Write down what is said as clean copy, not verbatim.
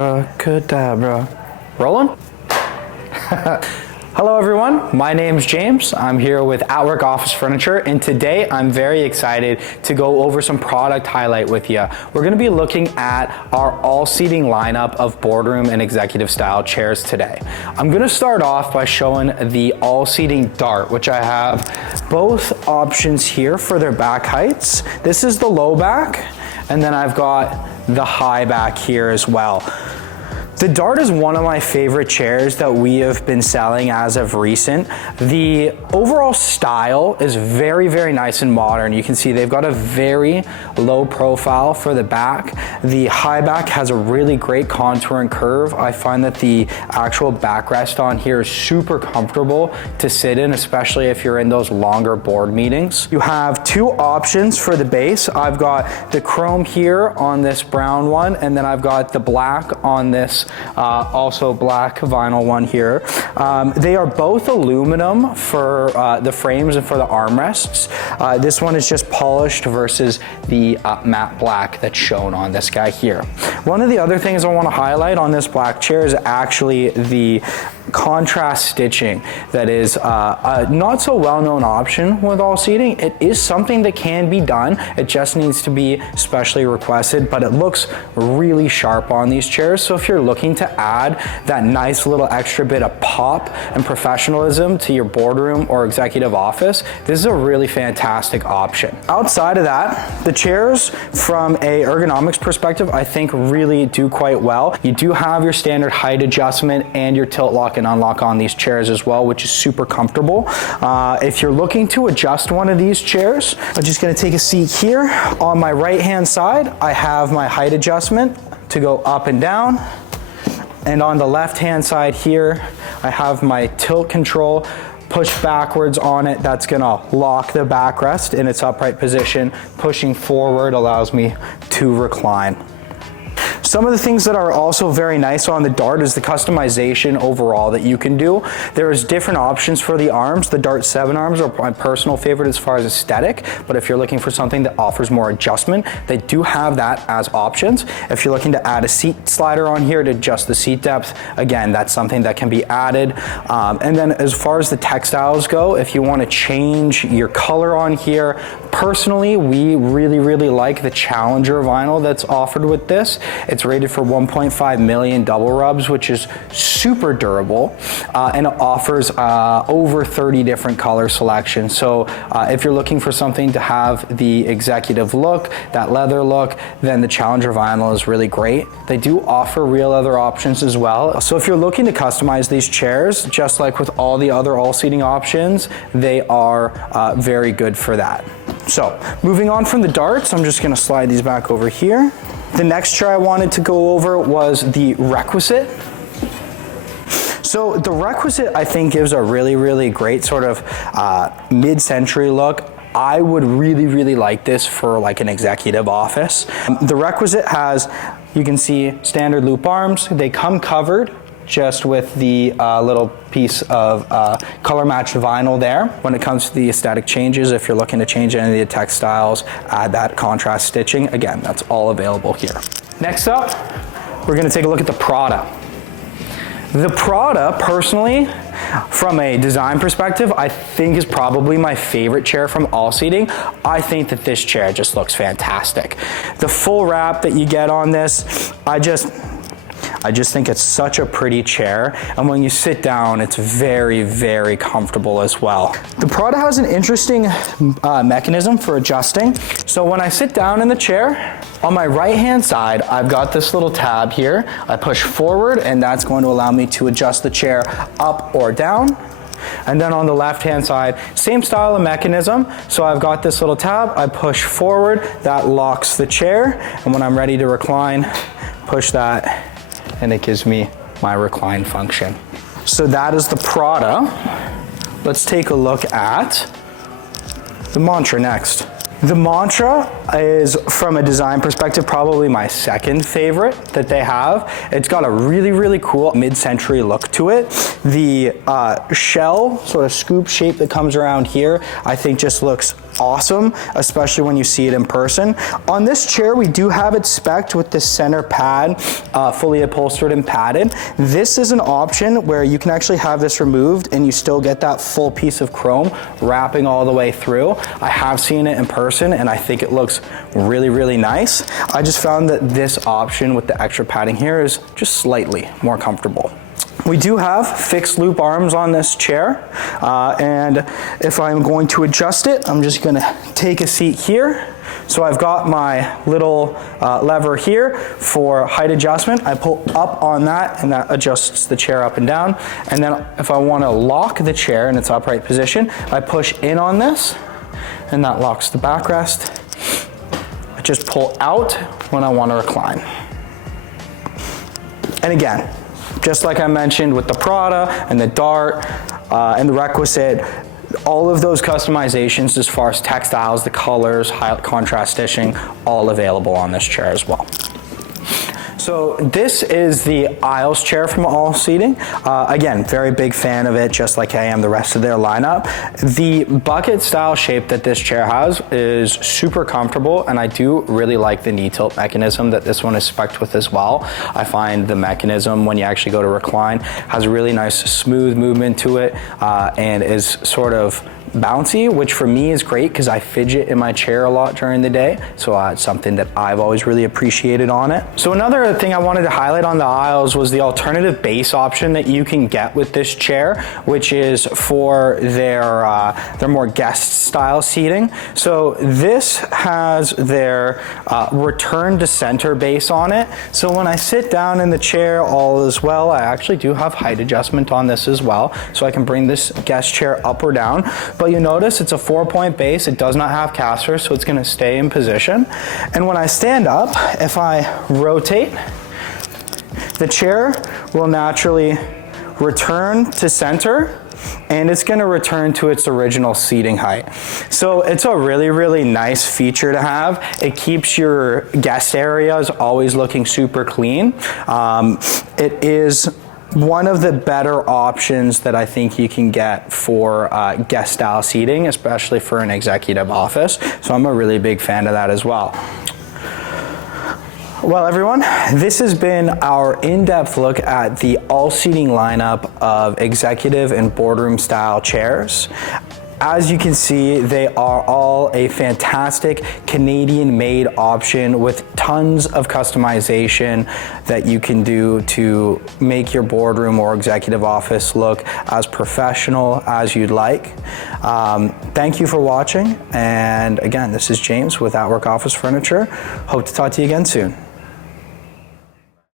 Cadabra. Rolling? Hello everyone, my name's James. I'm here with Atwork Office Furniture, and today I'm very excited to go over some product highlight with you. We're going to be looking at our all-seating lineup of boardroom and executive style chairs today. I'm going to start off by showing the all-seating Dart, which I have both options here for their back heights. This is the Lowback, and then I've got the Highback here as well. The Dart is one of my favorite chairs that we have been selling as of recent. The overall style is very, very nice and modern. You can see they've got a very low profile for the back. The Highback has a really great contour and curve. I find that the actual backrest on here is super comfortable to sit in, especially if you're in those longer board meetings. You have two options for the base. I've got the chrome here on this brown one, and then I've got the black on this also black vinyl one here. They are both aluminum for the frames and for the armrests. This one is just polished versus the matte black that's shown on this guy here. One of the other things I want to highlight on this black chair is actually the contrast stitching that is a not so well-known option with Allseating. It is something that can be done. It just needs to be specially requested, but it looks really sharp on these chairs. So if you're looking to add that nice little extra bit of pop and professionalism to your boardroom or executive office, this is a really fantastic option. Outside of that, the chairs from a ergonomics perspective, I think really do quite well. You do have your standard height adjustment and your tilt lock and unlock on these chairs as well, which is super comfortable. If you're looking to adjust one of these chairs, I'm just going to take a seat here. On my right hand side, I have my height adjustment to go up and down. And on the left hand side here, I have my tilt control. Push backwards on it, that's gonna lock the backrest in its upright position. Pushing forward allows me to recline. Some of the things that are also very nice on the Dart is the customization overall that you can do. There's different options for the arms. The Dart 7 arms are my personal favorite as far as aesthetic, but if you're looking for something that offers more adjustment, they do have that as options. If you're looking to add a seat slider on here to adjust the seat depth, again, that's something that can be added. And then as far as the textiles go, if you want to change your color on here, personally, we really like the Challenger vinyl that's offered with this. It's rated for 1.5 million double rubs, which is super durable, and it offers over 30 different color selections. So if you're looking for something to have the executive look, that leather look, then the Challenger vinyl is really great. They do offer real leather options as well. So if you're looking to customize these chairs, just like with all the other all-seating options, they are very good for that. So moving on from the Darts, I'm just going to slide these back over here. The next chair I wanted to go over was the Requisite. So the Requisite, I think, gives a really great sort of mid-century look. I would really like this for like an executive office. The Requisite has, you can see, standard loop arms. They come covered just with the little piece of color matched vinyl there. When it comes to the aesthetic changes, if you're looking to change any of the textiles, add that contrast stitching, again, that's all available here. Next up, we're gonna take a look at the Prata. The Prata, personally, from a design perspective, I think is probably my favorite chair from Allseating. I think that this chair just looks fantastic. The full wrap that you get on this, I just think it's such a pretty chair, and when you sit down, it's very comfortable as well. The Prata has an interesting mechanism for adjusting. So when I sit down in the chair, on my right-hand side, I've got this little tab here. I push forward, and that's going to allow me to adjust the chair up or down. And then on the left-hand side, same style of mechanism. So I've got this little tab, I push forward, that locks the chair, and when I'm ready to recline, push that, and it gives me my recline function. So that is the Prata. Let's take a look at the Mantra next. The Mantra is, from a design perspective, probably my second favorite that they have. It's got a really cool mid-century look to it. The shell, sort of scoop shape that comes around here, I think just looks awesome, especially when you see it in person. On this chair, we do have it spec'd with the center pad, fully upholstered and padded. This is an option where you can actually have this removed and you still get that full piece of chrome wrapping all the way through. I have seen it in person and I think it looks really, really nice. I just found that this option with the extra padding here is just slightly more comfortable. We do have fixed loop arms on this chair, and if I'm going to adjust it, I'm just gonna take a seat here. So I've got my little lever here for height adjustment. I pull up on that and that adjusts the chair up and down. And then if I want to lock the chair in its upright position, I push in on this and that locks the backrest. I just pull out when I want to recline. And again, just like I mentioned with the Prata and the Dart and the Requisite, all of those customizations as far as textiles, the colors, high contrast stitching, all available on this chair as well. So this is the Ayles chair from Allseating. Again, very big fan of it, just like I am the rest of their lineup. The bucket style shape that this chair has is super comfortable, and I do really like the knee tilt mechanism that this one is spec'd with as well. I find the mechanism, when you actually go to recline, has a really nice smooth movement to it, and is sort of bouncy, which for me is great because I fidget in my chair a lot during the day. So it's something that I've always really appreciated on it. So another thing I wanted to highlight on the Ayles was the alternative base option that you can get with this chair, which is for their more guest style seating. So this has their return to center base on it. So when I sit down in the chair, all is well. I actually do have height adjustment on this as well. So I can bring this guest chair up or down. But you notice it's a 4-point base. It does not have castors, so it's gonna stay in position. And when I stand up, if I rotate, the chair will naturally return to center and it's gonna return to its original seating height. So it's a really, really nice feature to have. It keeps your guest areas always looking super clean. It is one of the better options that I think you can get for guest style seating, especially for an executive office. So I'm a really big fan of that as well. Well, everyone, this has been our in-depth look at the Allseating lineup of executive and boardroom style chairs. As you can see, they are all a fantastic Canadian-made option with tons of customization that you can do to make your boardroom or executive office look as professional as you'd like. Thank you for watching. And again, this is James with Atwork Office Furniture. Hope to talk to you again soon.